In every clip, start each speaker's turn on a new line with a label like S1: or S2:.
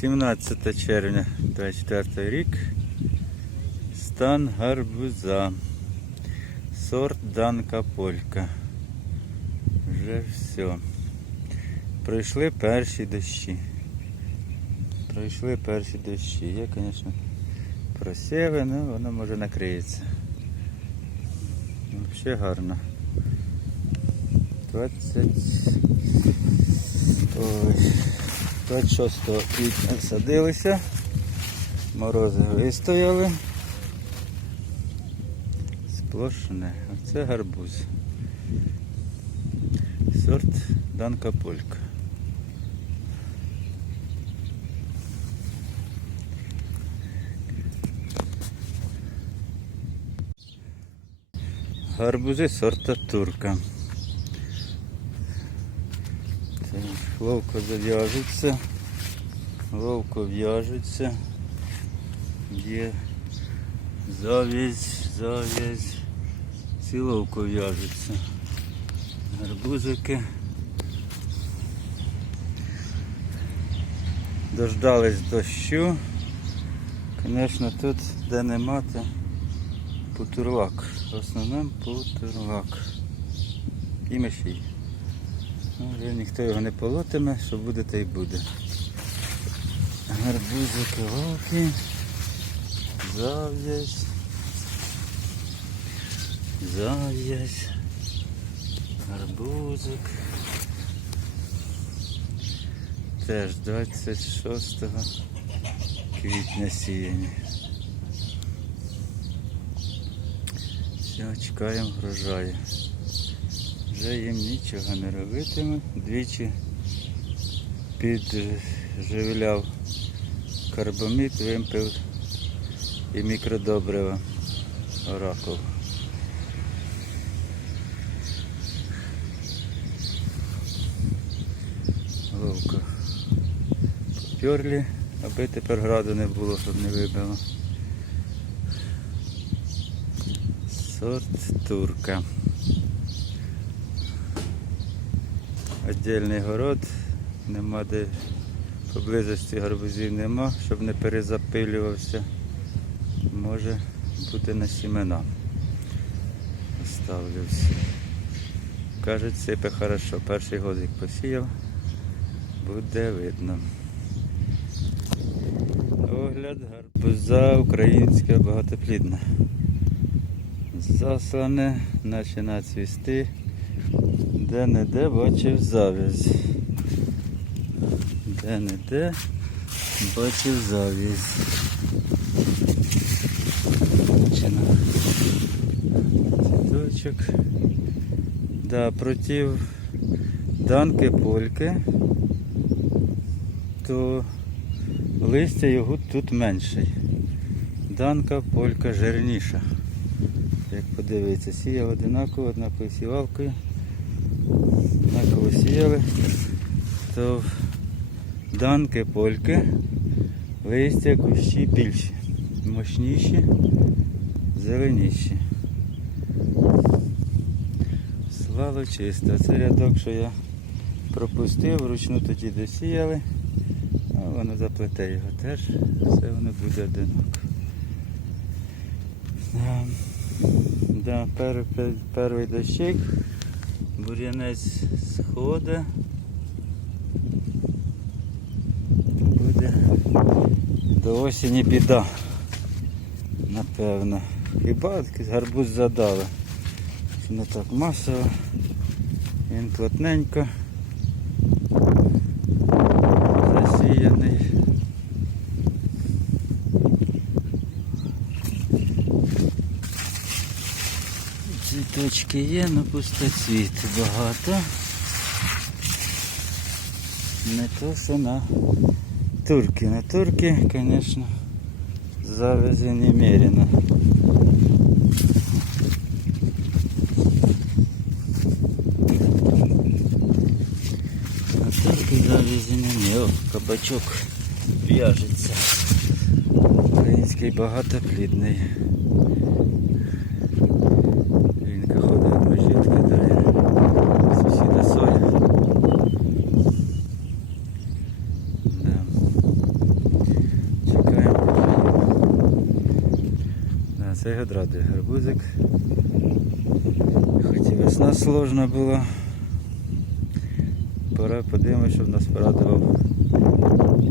S1: 17 червня 24 рік. Стан гарбуза. Сорт Данка Полька. Вже все. Пройшли перші дощі. Пройшли перші дощі. Є, звісно, просіви, але воно може накриється. Взагалі гарно. 20... Ой. 26 квітня садилися, морози вистояли. Сплошне. Оце гарбуз. Сорт Данка Полька. Гарбузи сорта турка. Це ловко зав'яжуться, ловко в'яжуться. Є зав'язь, зав'язь. Всі ловко в'яжуться. Гарбузики. Дождались дощу. Звісно, тут де нема, то путурлак. В основному путурлак. І мишій. Ну, Вже ніхто його не полотиме, що буде, то й буде. Гарбузики, ловки, зав'язь, зав'язь, гарбузик. Теж 26 квітня сіяні. Все, чекаємо врожаю. Вже їм нічого не робитиме. Двічі підживляв карбамід, вимпив і мікродобрива оракул. Ловко поперлі, аби тепер граду не було, щоб не вибило. Сорт турка. Отдельний город, нема де поблизості гарбузів нема, щоб не перезапилювався. Може бути на сімена. Ставлю все. Кажуть, сипе хорошо. Перший год як посіяв, буде видно. Огляд гарбуза українська багатоплідна. Заслане, починає цвісти. Де-не-де бачив завязь. Де-не-де бачив завязь. Починає. Цвіточок. Да, проти данки польки, то листя його тут менший. Данка полька жирніша. Як подивитися, сіяв одинаково, однаковою сівалкою. Однаково сіяли, то данки польки листя кущі більші, мощніші, зеленіші. Слава чисто. Це рядок, що я пропустив, вручну тоді досіяли, а воно заплете його теж, все воно буде одинаково. Да. Да, пер, пер, перший дощик, бур'янець сходить. Буде до осені біда, напевно. Хіба гарбуз задали. Не так масово. Він плотненько. Цвіточки є, але пустоцвіт багато. Не то, що на турки. На турки, звісно, завязі немерено. На турки завязі немає. О, кабачок в'яжеться. Український багатоплідний. Це його гарбузик. Хоч і весна сложна була. Пора подивимося, щоб нас порадував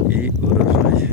S1: і урожай.